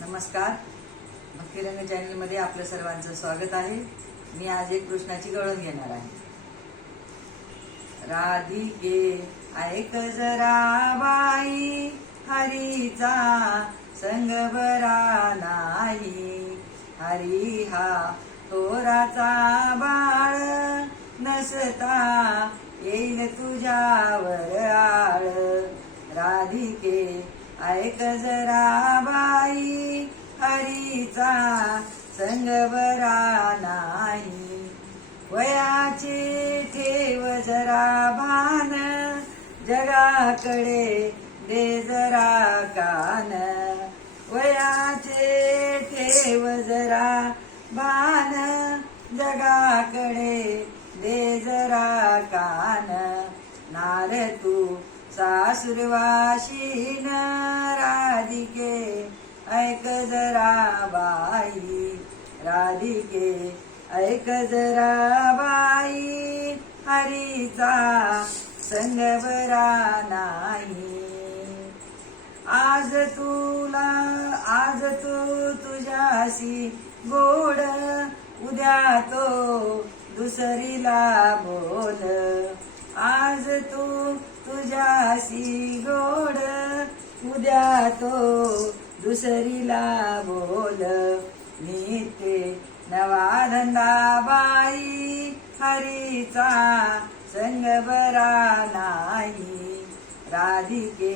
नमस्कार, भक्तिरंग चॅनल मध्ये आपलं सर्वांचं स्वागत आहे। मी आज एक कृष्णाची गवळण घेणार आहे। राधिके ऐक जरा बाई, हरीचा संग बरा नाही। हरी हा थोराचा बाळ, नसता येईल तुझ्यावर आळ। राधिके ऐक जरा बाई, हरीचा संग बरा नाही। वयाचे ठेव जरा भान, जगाकडे दे जरा कान। वयाचे ठेव जरा भान, जगाकडे दे जरा कान। नार तू सासुरवाशीन, राधिके ऐक जरा बाई। राधिके ऐक जरा बाई, हरीचा संग बरा नाही। आज तू तुझ्याशी गोड, उद्या तो दुसरीला बोल। आज तू तुझ्याशी गोड, उद्या तो दुसरीला बोल। नित्य नवा धंदा बाई, हरीचा संग बरा नाही। राधिके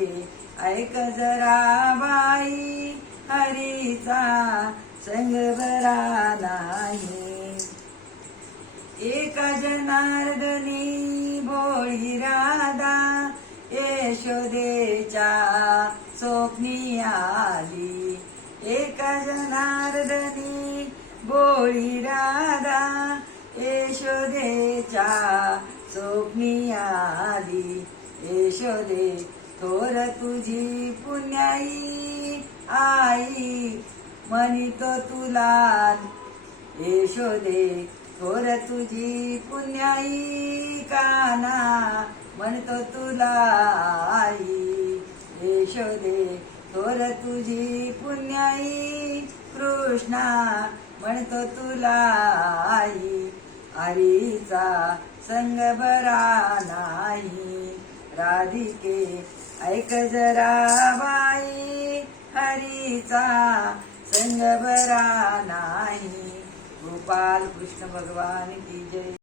ऐक जरा बाई, हरीचा संग बरा नाही। एका जनार्दनी भोळी राधा, यशोदेच्या स्वप्नी आली। एका जनार्दनी भोळी राधा, यशोदेच्या स्वप्नी आली। यशोदे थोर तुझी पुण्याई आई, म्हणतो तुला। यशोदे थोर तुझी पुण्याई काना, म्हणतो तुला आई। यशोदे थोर तुझी पुण्याई कृष्णा, म्हणतो तुला आई। हरीचा संग बरा नाही। राधिके ऐक जरा बाई, हरीचा संग बरा नाही। गोपाल कृष्ण भगवान की जय।